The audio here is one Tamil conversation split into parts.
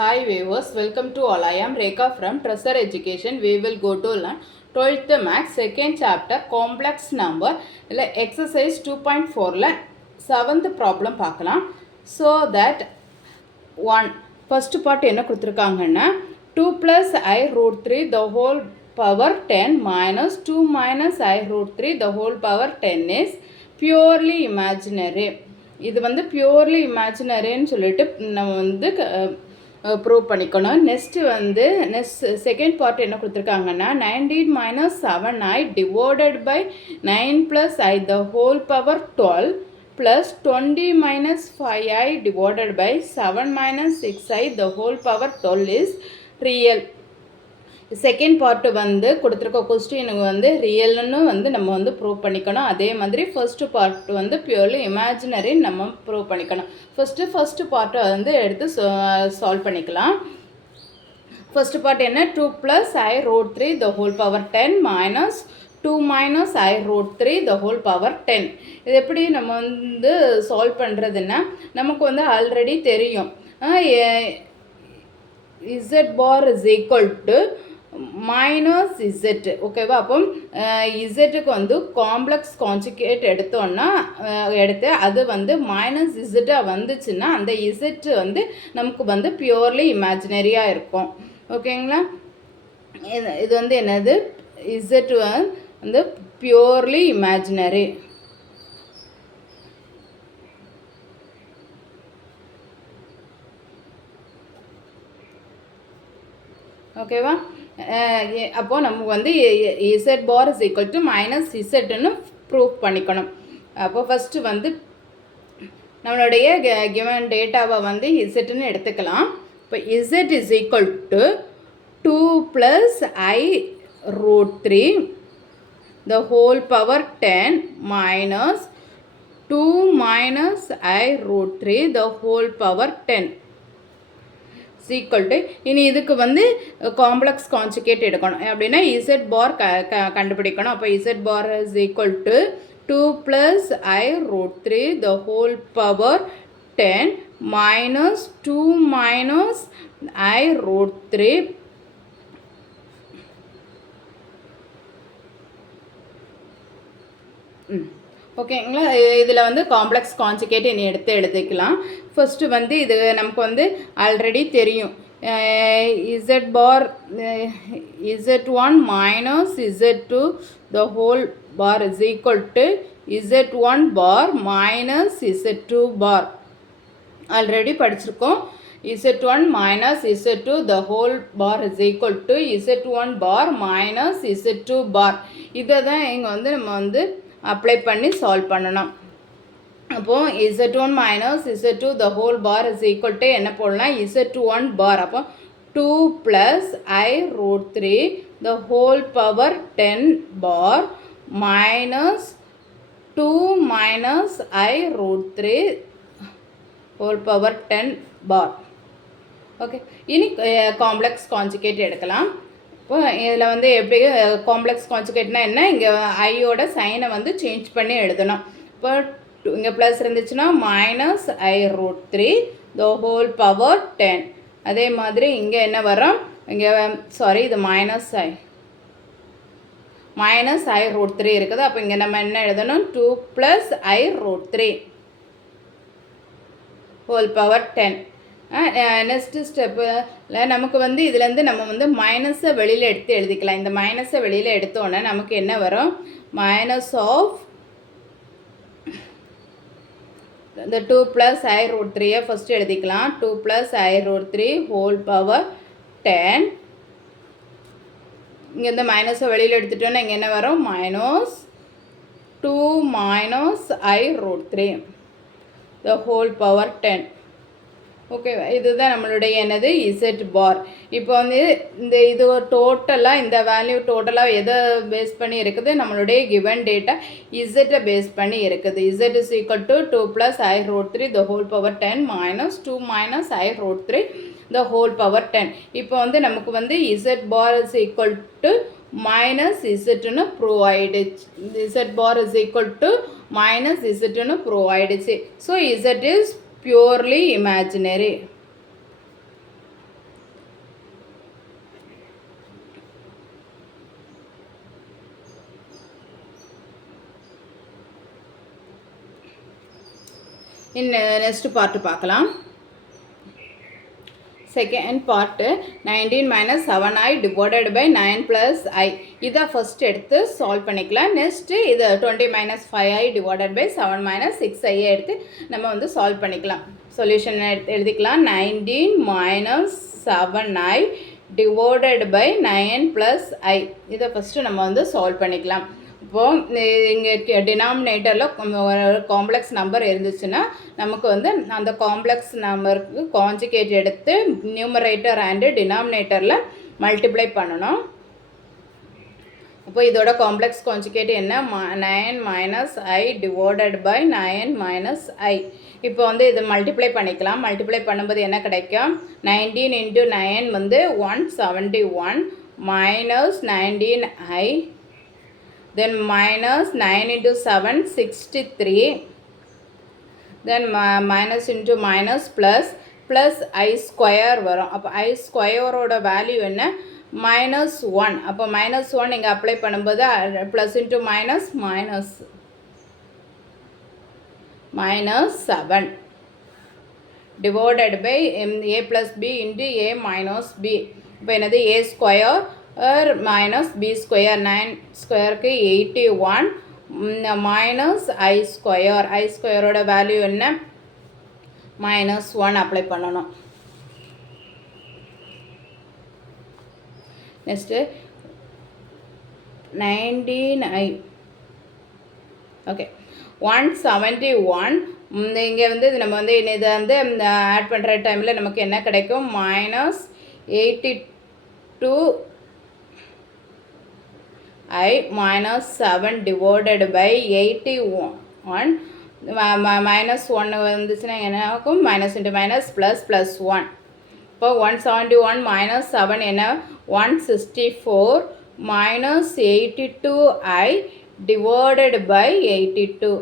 Hi viewers, welcome to all. I am Rekha from Treasure Education. We will go to learn 12th Maths second chapter complex number exercise 2.4 7th problem பார்க்கலாம். So that one first part என்ன கொடுத்திருக்காங்கன்னா 2 plus I root 3 the whole power 10 minus 2 minus I root 3 the whole power 10 is purely imaginary. இது வந்து purely imaginary ன்னு சொல்லிட்டு நம்ம வந்து ப்ரூவ் பண்ணிக்கணும். நெக்ஸ்ட் செகண்ட் பார்ட் என்ன கொடுத்துருக்காங்கன்னா 19 minus 7i divided by 9 plus I the whole power 12 plus 20 minus 5i divided by 7 minus 6i the whole power 12 is real. Second part வந்து கொடுத்துருக்க கொஸ்டினுக்கு வந்து ரியல்னு வந்து நம்ம வந்து ப்ரூவ் பண்ணிக்கணும். அதே மாதிரி ஃபர்ஸ்ட் பார்ட் வந்து பியூர்லி இமேஜினரி நம்ம ப்ரூவ் பண்ணிக்கணும். ஃபர்ஸ்ட் பார்ட்டை வந்து எடுத்து சால்வ் பண்ணிக்கலாம். ஃபர்ஸ்ட் பார்ட் என்ன 2 plus I root 3 the whole power 10 minus 2 minus I root 3 the whole power 10. இது எப்படி நம்ம வந்து சால்வ் பண்ணுறதுன்னா நமக்கு வந்து ஆல்ரெடி தெரியும் z bar is equal to minus Z. ஓகேவா? அப்போ இசட்டுக்கு வந்து காம்ப்ளெக்ஸ் கான்ஜுகேட் எடுத்து அது வந்து மைனஸ் இசட்டாக வந்துச்சுன்னா அந்த இசட்டு வந்து நமக்கு வந்து பியூர்லி இமேஜினரியாக இருக்கும். ஓகேங்களா? இது வந்து என்னது இசட் வந்து பியூர்லி இமேஜினரி. ஓகேவா? அப்போது நமக்கு வந்து Z bar is equal to minus இசட்னு ப்ரூவ் பண்ணிக்கணும். அப்போது ஃபஸ்ட்டு வந்து நம்மளுடைய கிவன் டேட்டாவை வந்து இசட்னு எடுத்துக்கலாம். இப்போ Z is equal to 2 plus I root 3 the whole power 10 minus 2 minus I root 3 the whole power 10 equal to இனி இதுக்கு வந்து காம்ப்ளெக்ஸ் கான்ஜுகேட் எடுக்கணும். அப்படின்னா இசட் பார் கண்டுபிடிக்கணும். அப்போ Z bar is equal to 2 plus I root 3 the whole power 10 minus 2 minus I root 3 ஓகேங்களா? இதில் வந்து காம்ப்ளெக்ஸ் கான்ஜுகேட் இனி எடுத்து எழுதிக்கலாம். ஃபஸ்ட்டு வந்து இது நமக்கு வந்து ஆல்ரெடி தெரியும் Z bar z1 minus z2 the whole bar is equal to z1 bar minus z2 bar. Already படிச்சிருக்கோம். z1 minus z2 the whole bar is equal to z1 bar minus z2 bar. இதை தான் இங்கே வந்து நம்ம வந்து அப்ளை பண்ணி சால்வ் பண்ணணும். அப்போது z1 minus z2 the whole bar is equal to என்ன போடலாம் z1 bar. அப்போ 2 plus I root 3 the whole power 10 bar minus 2 minus I root 3 whole power 10 bar. Okay, இனி காம்ப்ளெக்ஸ் கான்ஜுகேட் எடுக்கலாம். இப்போ இதில் வந்து எப்படி காம்ப்ளெக்ஸ் கான்ஜுகேட்னா என்ன, இங்கே ஐயோட சைனை வந்து சேஞ்ச் பண்ணி எழுதணும். இப்போ இங்கே ப்ளஸ் இருந்துச்சுன்னா minus I root 3 the whole power 10. அதே மாதிரி இங்கே என்ன வரும், இங்கே சாரி இது மைனஸ் I root 3 இருக்குது. அப்போ இங்கே நம்ம என்ன எழுதணும் 2 plus I root 3 whole power 10. Next ஸ்டெப்பில் நமக்கு வந்து இதுலேருந்து நம்ம வந்து மைனஸை வெளியில் எடுத்து எழுதிக்கலாம். இந்த மைனஸை வெளியில் எடுத்தோன்னே நமக்கு என்ன வரும், மைனஸ் ஆஃப் இந்த 2 plus I root 3 ஃபஸ்ட்டு எழுதிக்கலாம். 2 plus I root 3 whole power 10. இங்கே இந்த மைனஸை வெளியில் எடுத்துட்டோன்னா இங்கே என்ன வரும், minus 2 minus I root 3 the whole power 10. Okay, இதுதான் நம்மளுடைய என்னது இசட் பார். இப்போ வந்து இது டோட்டலாக இந்த வேல்யூ டோட்டலாக எதை பேஸ் பண்ணி இருக்குது, நம்மளுடைய கிவன் டேட்டா இசட்டை பேஸ் பண்ணி இருக்குது. Z is equal to 2 plus I root 3 the whole power 10 minus 2 minus I root 3 the whole power 10. இப்போ வந்து நமக்கு வந்து Z bar is equal to minus இசட்னு ப்ரூவ் ஆகிடுச்சு. Z bar is equal to minus இசட்னு ப்ரூவ் ஆகிடுச்சு. So Z is purely imaginary. Next part பார்க்கலாம். Second part 19 minus 7i divided by 9 plus I. இதை ஃபஸ்ட் எடுத்து சால்வ் பண்ணிக்கலாம். நெக்ஸ்ட்டு இது 20 minus 5i divided by 7 minus 6i எடுத்து நம்ம வந்து சால்வ் பண்ணிக்கலாம். சொல்யூஷன் எழுதிக்கலாம். 19 minus 7i divided by 9 plus I. இதை ஃபஸ்ட்டு நம்ம வந்து சால்வ் பண்ணிக்கலாம். இப்போது இங்கே டினாமினேட்டரில் ஒரு காம்ப்ளெக்ஸ் நம்பர் இருந்துச்சுன்னா நமக்கு வந்து அந்த காம்ப்ளெக்ஸ் நம்பருக்கு கான்ஜுகேட் எடுத்து நியூமரேட்டர் அண்டு டினாமினேட்டரில் மல்டிப்ளை பண்ணணும். இப்போ இதோட காம்ப்ளெக்ஸ் கான்ஜுகேட் என்ன? 9 minus I divided by 9 minus I. இப்போ வந்து இது மல்டிப்ளை பண்ணிக்கலாம். மல்டிப்ளை பண்ணும்போது என்ன கிடைக்கும்? 19 into 9 வந்து 171 minus 19I, then minus 9 into 7 63, then minus into minus plus I square வரும். அப்போ I ஸ்கொயரோட வேல்யூ என்ன? -1. அப்போ -1 இங்கே அப்ளை பண்ணும்போது plus into -7 divided by a plus b into a minus b. இப்போ என்னது? a square minus b square, 9 ஸ்கொயருக்கு 81 minus I ஸ்கொயர். I ஸ்கொயரோட வேல்யூ என்ன? -1 அப்ளை பண்ணணும். Next 19i. ஓகே, 171. இங்கே வந்து நம்ம வந்து இதை வந்து ஆட் பண்ணுற டைமில் நமக்கு என்ன கிடைக்கும்? -82 I minus 7 divided by 81. -1 வந்துச்சுன்னா என்ன ஆகும்? Minus into minus plus 1. இப்போ 171 minus 7 என்ன? 164 minus 82i divided by 82.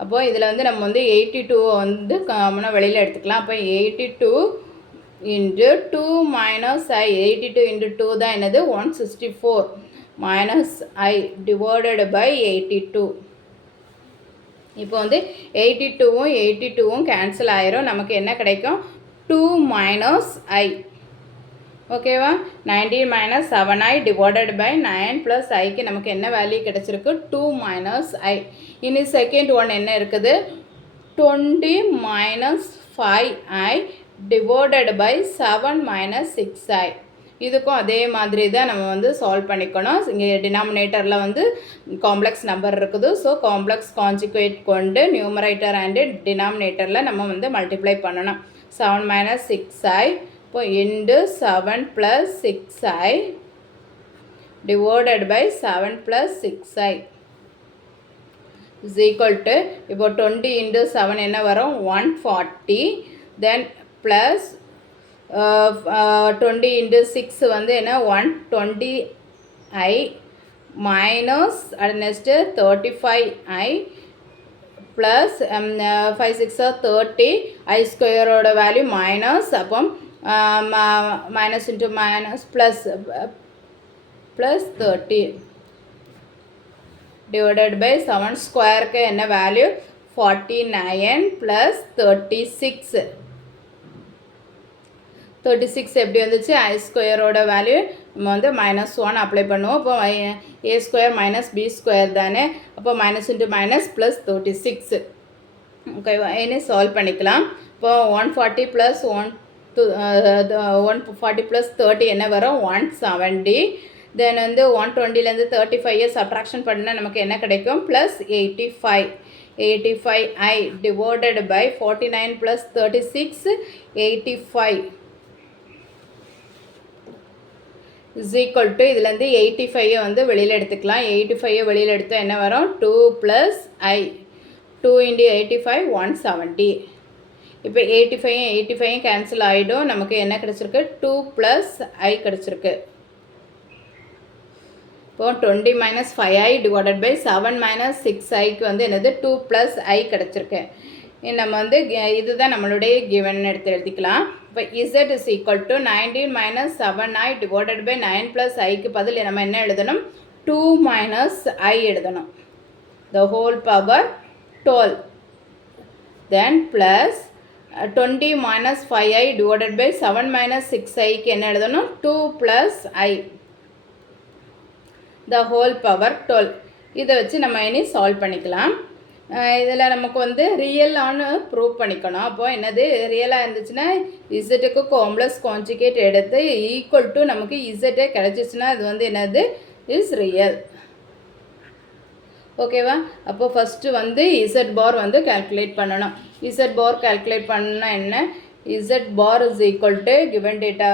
அப்போது இதில் வந்து நம்ம வந்து 82 வந்து காமனாக வெளியில் எடுத்துக்கலாம். அப்போ 82 into 2 minus I. 82 into 2 தான் என்னது? 164 minus I divided by 82. இப்போ வந்து 82வும் கேன்சல் ஆயிரும். நமக்கு என்ன கிடைக்கும்? 2 minus I. ஓகேவா? 19 minus 7i divided by 9 plus iக்கு நமக்கு என்ன வேல்யூ கிடச்சிருக்கு? 2 minus I. இனி செகண்ட் ஒன் என்ன இருக்குது? 20 minus 5i divided by 7 minus 6i. இதுக்கும் அதே மாதிரி தான் நம்ம வந்து சால்வ் பண்ணிக்கணும். இங்கே டினாமினேட்டரில் வந்து காம்ப்ளெக்ஸ் நம்பர் இருக்குது. ஸோ காம்ப்ளெக்ஸ் கான்ஜுகேட் கொண்டு நியூமரேட்டர் அண்டு டினாமினேட்டரில் நம்ம வந்து மல்டிப்ளை பண்ணணும். 7 minus 6i இப்போ into 7 plus 6i divided by 7 plus 6i is equal to, இப்போ 20 into 7 என்ன வரும்? 140. தென் ப்ளஸ் 20 into 6 வந்து என்ன? 120i minus next 35i plus 5 6 30. I ஸ்கொயரோட வேல்யூ மைனஸ், அப்போ minus into minus plus 30 divided by 7 ஸ்கொயருக்கு என்ன வேல்யூ? 49 ப்ளஸ் 36 எப்படி வந்துச்சு? I ஸ்கொயரோட வேல்யூ நம்ம வந்து -1 அப்ளை பண்ணுவோம். அப்போ a square minus b square தானே. அப்போ மைனஸ் இன்ட்டு மைனஸ் ப்ளஸ் 36. ஓகேவா? இனி சால்வ் பண்ணிக்கலாம். இப்போ 140 ப்ளஸ் 140 ப்ளஸ் 30 என்ன வரும்? 170. தென் வந்து 120லேருந்து 35 சப்ட்ராக்ஷன் பண்ணால் நமக்கு என்ன கிடைக்கும்? Plus 85i divided by 49 plus 36 85 is equal to, இதுலேருந்து 85 வந்து வெளியில் எடுத்துக்கலாம். 85 வெளியில் எடுத்தால் என்ன வரும்? 2 plus I. 2 into 85 170. இப்போ 85 கேன்சல் ஆகிடும். நமக்கு என்ன கிடச்சிருக்கு? 2 plus I கிடச்சிருக்கு. இப்போ 20 minus 5i divided by 7 minus 6iக்கு வந்து என்னது? 2 plus I கிடச்சிருக்கு. நம்ம வந்து இதுதான் நம்மளுடைய given எடுத்து எழுதிக்கலாம். இப்போ z is equal to 19 minus 7i divided by 9 plus iக்கு பதில் நம்ம என்ன எழுதணும்? 2 minus I எழுதணும். The whole power 12. then plus 20 minus 5i divided by 7 minus 6iக்கு என்ன எழுதணும் 2 plus I the whole power 12 இதை வச்சு நம்ம இனி சால்வ் பண்ணிக்கலாம். இதில் நமக்கு வந்து ரியலானு ப்ரூவ் பண்ணிக்கணும். அப்போ என்னது ரியலாக இருந்துச்சுன்னா இசட்டுக்கு காம்ப்ளெக்ஸ் கான்ஜுகேட் எடுத்து ஈக்குவல் டு நமக்கு இசட்டே கிடச்சிச்சுன்னா அது வந்து என்னது இஸ் ரியல். ஓகேவா? அப்போ ஃபஸ்ட்டு வந்து இசட் பார் வந்து கால்குலேட் பண்ணணும். இசட் பார் கால்குலேட் பண்ணால் என்ன Z bar is equal to given data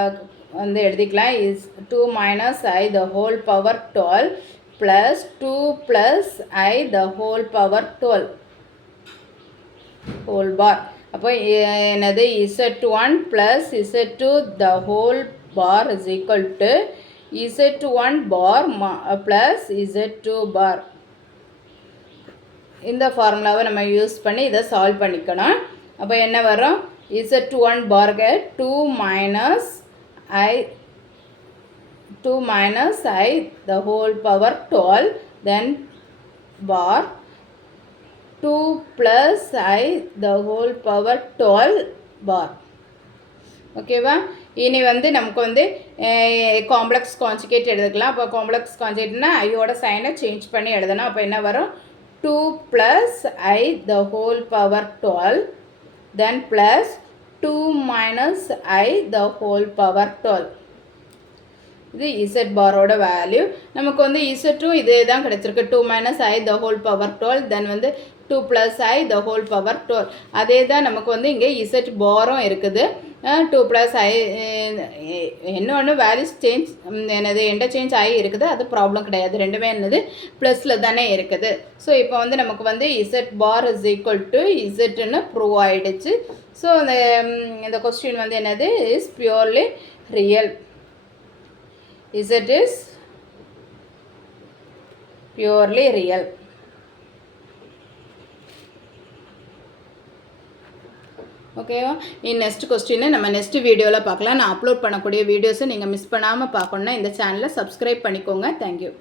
வந்து எழுதிக்கலாம் is 2 minus I the whole power 12 plus 2 plus I the whole power 12 whole bar. அப்போ என்னது Z1 plus Z2 the whole bar is equal to Z1 bar plus Z2 bar. இந்த ஃபார்முலாவை நம்ம யூஸ் பண்ணி இதை சால்வ் பண்ணிக்கணும். அப்போ என்ன வரும் Z1 park 2 minus I the whole power 12 then bar 2 plus I the whole power 12 bar. ஓகேவா? இனி வந்து நமக்கு வந்து காம்ப்ளெக்ஸ் கான்ஜுகேட் எழுதிக்கலாம். அப்போ காம்ப்ளெக்ஸ் கான்ஜுகேட்னா ஐயோட சைனை சேஞ்ச் பண்ணி எழுதணும். அப்போ என்ன வரும் 2 plus I the whole power 12 then plus 2 minus I the whole power 12. இது இசட் பாரோட வேல்யூ. நமக்கு வந்து இசட்டும் இதே தான் கிடச்சிருக்கு 2 minus I the whole power 12 தென் வந்து 2 plus I the whole power 12. அதே தான் நமக்கு வந்து இங்கே இசட் பாரும் இருக்குது 2 plus I இன்னொன்று வேல்யூஸ் சேஞ்ச் என்னது இன்டர்சேஞ்ச் ஆகி இருக்குது. அது ப்ராப்ளம் கிடையாது. ரெண்டுமே என்னது ப்ளஸில் தானே இருக்குது. ஸோ இப்போ வந்து நமக்கு வந்து Z bar is equal to இசட்னு ப்ரூவ் ஆகிடுச்சு. ஸோ இந்த கொஸ்டின் வந்து என்னது is purely real. Z is purely real. ஓகேவா? நெக்ஸ்ட் கொஸ்டினை நம்ம நெக்ஸ்ட் வீடியோவில் பார்க்கலாம். நான் அப்லோட் பண்ணக்கூடிய வீடியோஸை நீங்கள் மிஸ் பண்ணாமல் பார்க்கணுன்னா இந்த சேனலை சப்ஸ்கிரைப் பண்ணிக்கோங்க. தேங்க்யூ.